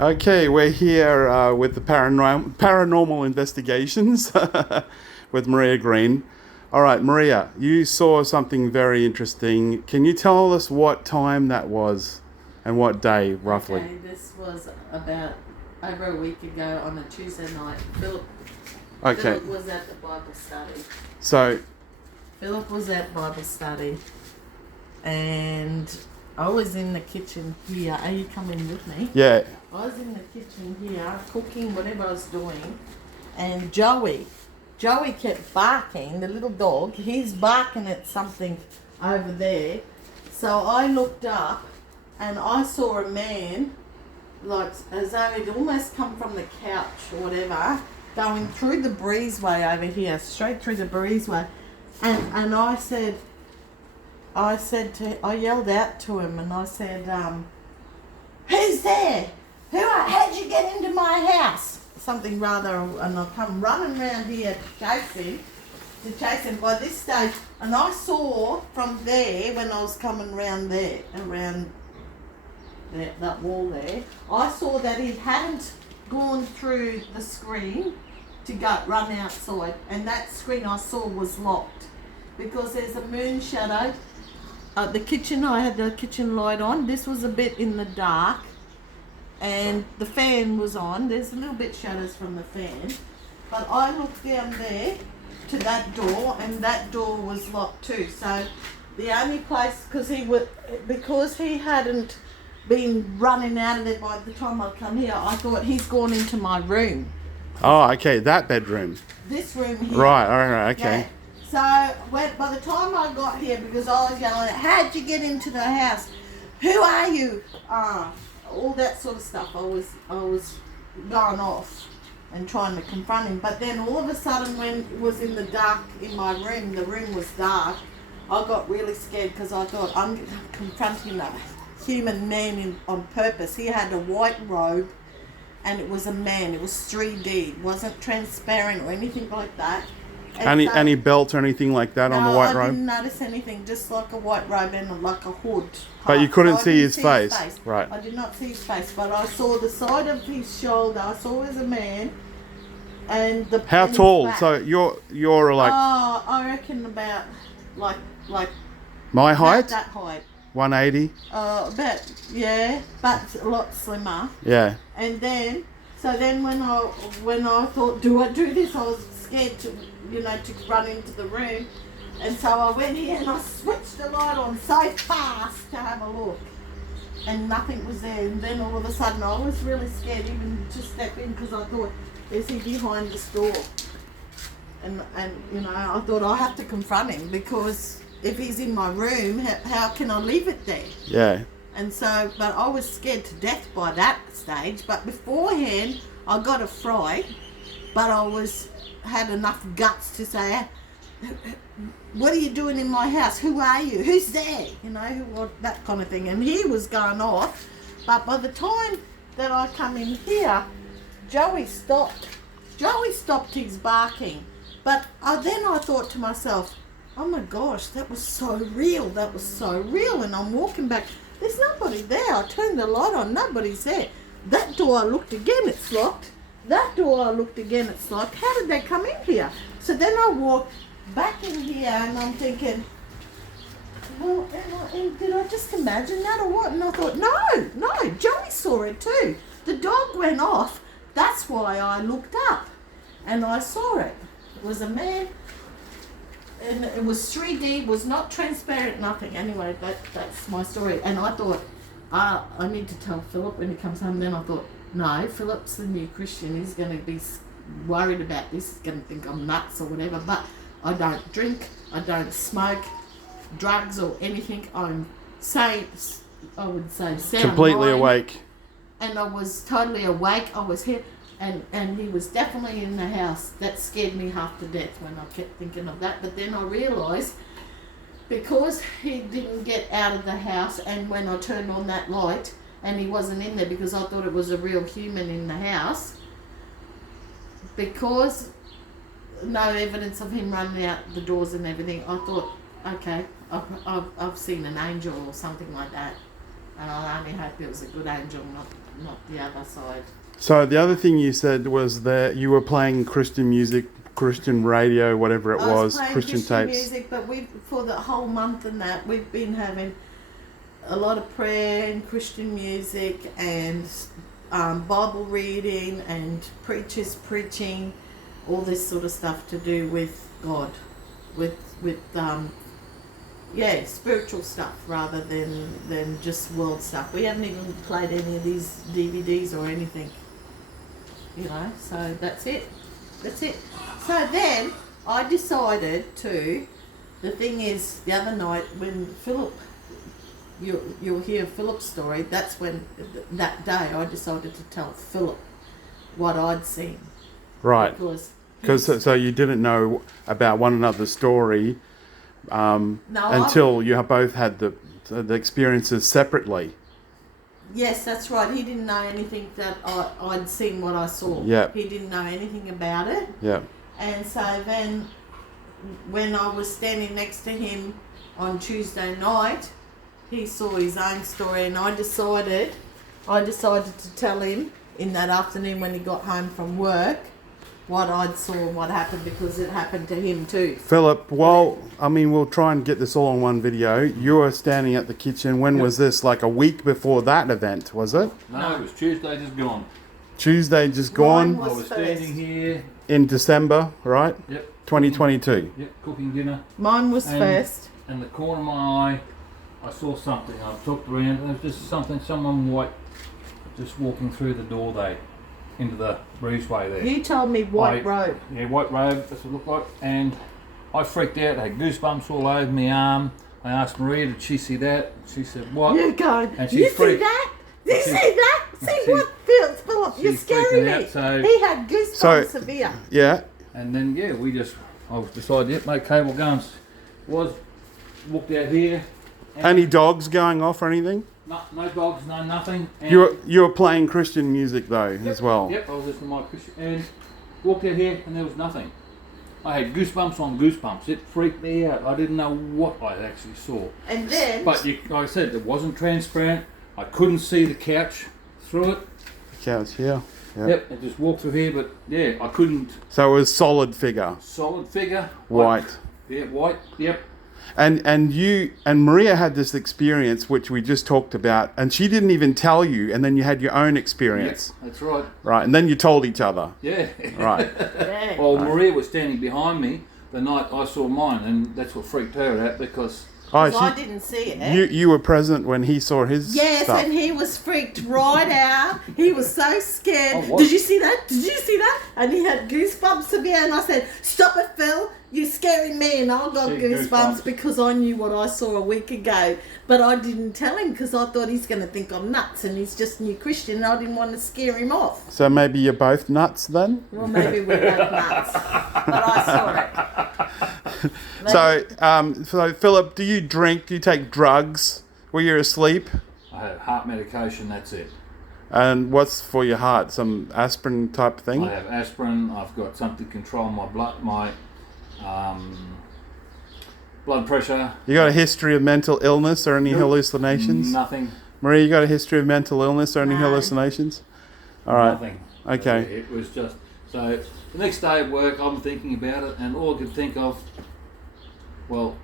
Okay, we're here with the paranormal investigations with Maria Green. All right, Maria, you saw something very interesting. Can you tell us what time that was and what day, roughly? Okay, this was about over a week ago on a Tuesday night. Okay, Philip was at the Bible study. so, Philip was at Bible study, and I was in the kitchen here. Are you coming with me? yeah, I was in the kitchen here cooking whatever I was doing, and Joey kept barking, the little dog. He's barking at something over there. So I looked up and I saw a man, like as though he'd almost come from the couch or whatever, going through the breezeway over here, straight through the breezeway. And I yelled out to him and I said, who's there? How'd you get into my house? Something rather, and I come running around here to chase him by this stage. And I saw from there, when I was coming around that wall there, I saw that he hadn't gone through the screen to run outside. And that screen I saw was locked because there's a moon shadow. The kitchen, I had the kitchen light on. This was a bit in the dark. And the fan was on. There's a little bit shadows from the fan. But I looked down there to that door, and that door was locked too. So the only place, because he hadn't been running out of there by the time I come here, I thought he's gone into my room. oh, okay, that bedroom. This room here. Right, all right, okay. Yeah. So by the time I got here, because I was yelling, how'd you get into the house? Who are you? All that sort of stuff. I was going off and trying to confront him. But then all of a sudden, when it was in the dark in my room, the room was dark, I got really scared because I thought I'm confronting a human man on purpose. He had a white robe and it was a man. It was 3D. It wasn't transparent or anything like that. Any belt or anything like that on the white I robe? didn't notice anything, just like a white robe and like a hood. But you couldn't I see didn't his face. Right. I did not see his face, but I saw the side of his shoulder. I saw as a man, and the. How and tall? his back. So you're like I reckon about like my about height, that height. 180. But a lot slimmer. Yeah. And then when I thought, do I do this? I was scared to run into the room, and so I went here and I switched the light on so fast to have a look, and nothing was there. And then all of a sudden I was really scared even to step in because I thought, is he behind this door? And I thought I have to confront him because if he's in my room, how can I leave it there? Yeah. And so, but I was scared to death by that stage. But beforehand, I got a fright, but had enough guts to say, what are you doing in my house? Who are you? Who's there? That kind of thing. And he was going off. But by the time that I come in here, Joey stopped. Joey stopped his barking. But then I thought to myself, oh my gosh, that was so real. That was so real. And I'm walking back. There's nobody there. I turned the light on. Nobody's there. That door I looked again. It's locked. That door I looked again. It's locked. How did they come in here? So then I walked back in here and I'm thinking, well, did I just imagine that or what? And I thought, no, Joey saw it too. The dog went off. That's why I looked up and I saw it. It was a man. And it was 3D, was not transparent, nothing. Anyway, that's my story. And I thought, I need to tell Philip when he comes home. Then I thought, no, Philip's the new Christian. He's going to be worried about this. He's going to think I'm nuts or whatever. But I don't drink. I don't smoke drugs or anything. I'm sane, I would say sound Completely mind. awake. And I was totally awake. I was here. And he was definitely in the house. That scared me half to death when I kept thinking of that. But then I realised, because he didn't get out of the house, and when I turned on that light and he wasn't in there because I thought it was a real human in the house, because no evidence of him running out the doors and everything, I thought, okay, I've seen an angel or something like that. And I only hope it was a good angel, not the other side. So the other thing you said was that you were playing Christian music, Christian radio, whatever it I was, playing Christian tapes. music, but for the whole month and that, we've been having a lot of prayer and Christian music and Bible reading and preachers preaching, all this sort of stuff to do with God, with spiritual stuff rather than just world stuff. We haven't even played any of these DVDs or anything, so that's it. So then I decided the thing is, the other night when Philip, you'll hear Philip's story, that's when, that day I decided to tell Philip what I'd seen. Right. Because so you didn't know about one another's story until you both had the experiences separately. Yes, that's right. He didn't know anything that I'd seen what I saw. Yeah. He didn't know anything about it. Yeah. And so then when I was standing next to him on Tuesday night, he saw his own story, and I decided to tell him in that afternoon when he got home from work what I'd saw and what happened, because it happened to him too. Philip, we'll try and get this all in one video. You were standing at the kitchen. When was this? Like a week before that event, was it? No, it was Tuesday just gone. Tuesday just gone. Mine I was standing here. In December, right? Yep. 2022. Yep, cooking dinner. Mine was first. In the corner of my eye, I saw something. I looked around, and it was just someone white, just walking through the door there, into the breezeway there. You told me white robe. Yeah, white robe, that's what it looked like. And I freaked out, I had goosebumps all over my arm. I asked Maria, did she see that? She said, what? You're going, And you she's see freaked. that? Did you see that? See she's- what, Philip? You're she's scaring freaking me. out, so- He had goosebumps severe. Yeah. And then, I decided, yep, okay, we'll go and walked out here. Any dogs going off or anything? No dogs, no nothing. And You were playing Christian music though as well. Yep, I was listening to my Christian, and walked out here and there was nothing. I had goosebumps on goosebumps. It freaked me out. I didn't know what I actually saw. And then... But like I said, it wasn't transparent. I couldn't see the couch through it. Couch here. Yeah. Yep, I just walked through here, but yeah, I couldn't. So it was solid figure. Solid figure. White. Yeah, white. Yep. And you and Maria had this experience which we just talked about, and she didn't even tell you, and then you had your own experience. Yep, that's right. Right, and then you told each other. Yeah. Right. Yeah. Well, Maria was standing behind me the night I saw mine, and that's what freaked her out because. Oh, I didn't see it. You were present when he saw his Yes, stuff. and he was freaked right out. He was so scared. Oh, what? Did you see that? Did you see that? And he had goosebumps severe, and I said, "Stop it, Phil. You're scaring me." And I got See, goosebumps goosebumps. because I knew what I saw a week ago. But I didn't tell him because I thought he's going to think I'm nuts, and he's just a new Christian, and I didn't want to scare him off. So maybe you're both nuts then? Well, maybe we're both nuts. But I saw it. So Philip, do you drink? Do you take drugs? Were you asleep? I have heart medication, that's it. And what's for your heart? Some aspirin type thing? I have aspirin, I've got something to control my blood pressure. You got a history of mental illness or any hallucinations? Nothing. Maria, you got a history of mental illness or any No. hallucinations? All right. Nothing. Okay. It was just, so the next day at work I'm thinking about it and all I could think of, well,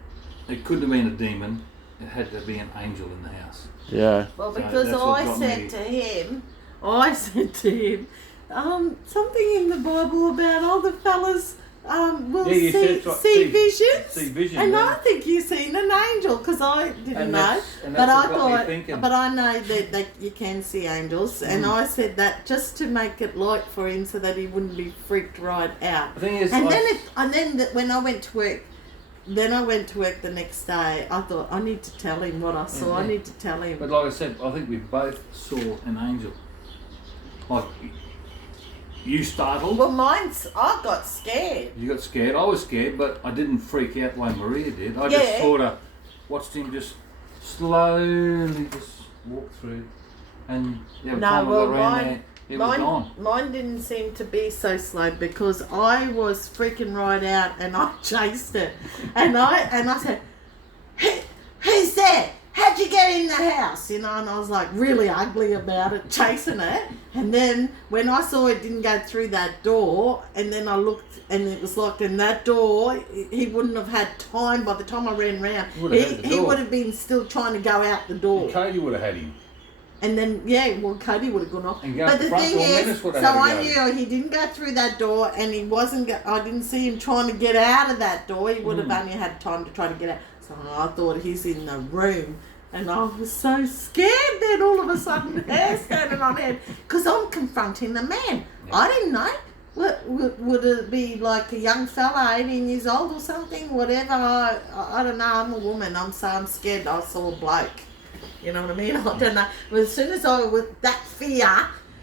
it couldn't have been a demon, it had to be an angel in the house. Yeah. Well, So because that's what I got said me. to him, something in the Bible about all the fellas will Yeah, you see, said right, see visions. see visions, And yeah. I think you've seen an angel because I didn't And know. that's But I what got me thought, thinking. but I know that you can see angels, and I said that just to make it light for him so that he wouldn't be freaked right out. The thing is, And then when I went to work. Then I went to work the next day. I thought, I need to tell him what I saw. I need to tell him. but like I said, I think we both saw an angel. Like, you startled. Well, I got scared. You got scared. I was scared, but I didn't freak out the way Maria did. I just Yeah. sort of watched him just slowly just walk through, and yeah, No, time I well, got around mine- there, it was gone. Mine didn't seem to be so slow because I was freaking right out and I chased it. And I said, who's there? How'd you get in the house, you know, and I was like really ugly about it, chasing it. And then when I saw it didn't go through that door, and then I looked and it was locked in that door, he wouldn't have had time. By the time I ran round, he would have been still trying to go out the door. And Cody would have had him. And then, yeah, well, Cody would have gone off. And go But out the front thing door, is, Menace would so have had I to go. knew he didn't go through that door, and he wasn't. I didn't see him trying to get out of that door. He would have only had time to try to get out. So I thought he's in the room, and I was so scared. Then all of a sudden, hair standing on head, because I'm confronting the man. Yeah. I didn't know. Would it be like a young fella, 18 years old or something? Whatever. I don't know. I'm a woman. I'm scared. I saw a bloke. You know what I mean? I don't know. But as soon as I with that fear,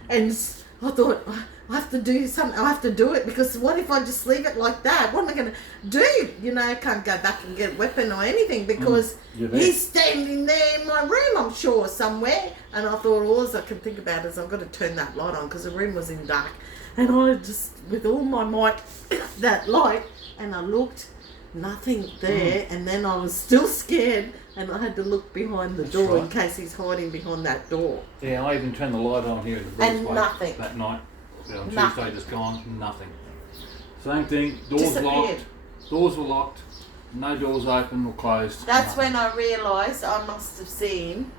and I thought I have to do something. I have to do it, because what if I just leave it like that? What am I going to do? You know, I can't go back and get a weapon or anything, because You're there. he's standing there in my room, I'm sure, somewhere. And I thought all I can think about is I've got to turn that light on, because the room was in dark. And I just, with all my might, that light, and I looked, nothing there. And then I was still scared, and I had to look behind the door in case he's hiding behind that door. Yeah, I even turned the light on here at the And breezeway nothing. that night. On Nothing. Tuesday, just gone, nothing. Same thing, doors Disappeared. locked, doors were locked, no doors open or closed. That's nothing. when I realised I must have seen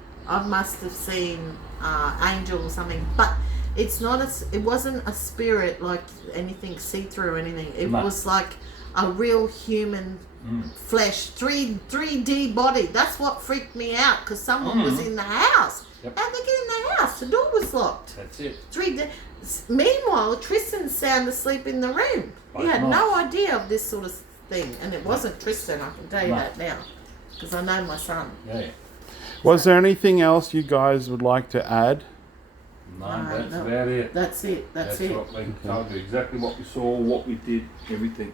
angel or something, but it's not it wasn't a spirit like anything see-through or anything. It No. was like a real human flesh, 3D body. That's what freaked me out, because someone was in the house. Yep. How'd they get in the house? The door was locked. That's it. 3D. Meanwhile, Tristan's sound asleep in the room. He Both had nights. no idea of this sort of thing, and it wasn't Tristan. I can tell you No. that now, because I know my son. Yeah. Was there anything else you guys would like to add? No, No, that's no. about it. That's it. That's it. What we told you, exactly what we saw, what we did, everything.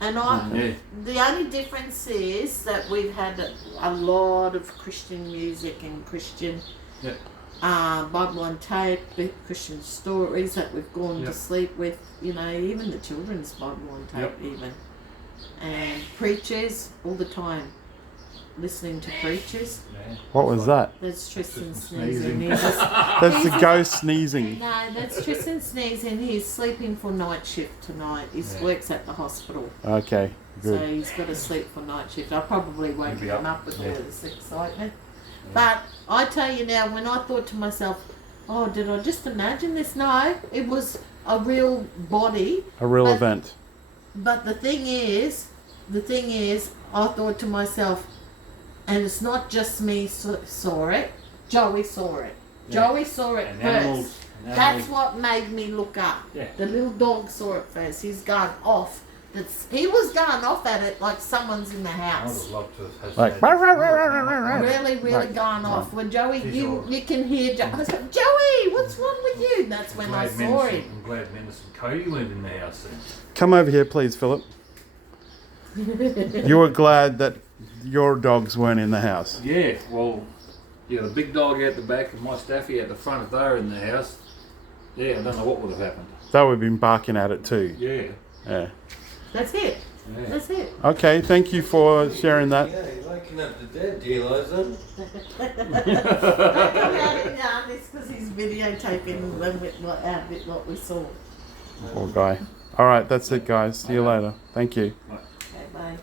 And Yeah. the only difference is that we've had a lot of Christian music and Christian Yeah. Bible on tape, Christian stories that we've gone Yep. to sleep with. You know, even the children's Bible on tape, Yep. even, and preachers all the time. Listening to preachers. Yeah. What was that? That's Tristan Tristan sneezing. sneezing. He's just, That's the ghost sneezing. no, that's Tristan sneezing. He's sleeping for night shift tonight. He Yeah. works at the hospital. Okay, So good. he's got to sleep for night shift. I probably woke He'll be him up, up with yeah. all this excitement. But I tell you now, when I thought to myself, oh, did I just imagine this? No, it was a real body. A real But- event. But the thing is, I thought to myself, and it's not just me saw it, Joey saw it. Yeah. Joey saw it And first. animals. That's what made me look up. Yeah. The little dog saw it first. He's gone off. He was going off at it like someone's in the I would house. have loved to have had Like, that. Really Right. gone off. When Joey, He's you all- you can hear I was like, Joey, what's wrong with you? That's when I saw him. I'm glad Menace and Cody weren't in the house then. Come over here, please, Philip. You were glad that your dogs weren't in the house. Yeah, well, you got a big dog out the back and my staffy out the front. If they were in the house, yeah, I don't know what would have happened. They would have been barking at it too. Yeah, Yeah. That's it. yeah. That's it. Okay, thank you for sharing that. Yeah, you're waking up the dead, do you realise that? Don't come out in this because he's videotaping what we saw. Poor guy. All right, that's it, guys. See you later. Thank you. Okay, bye.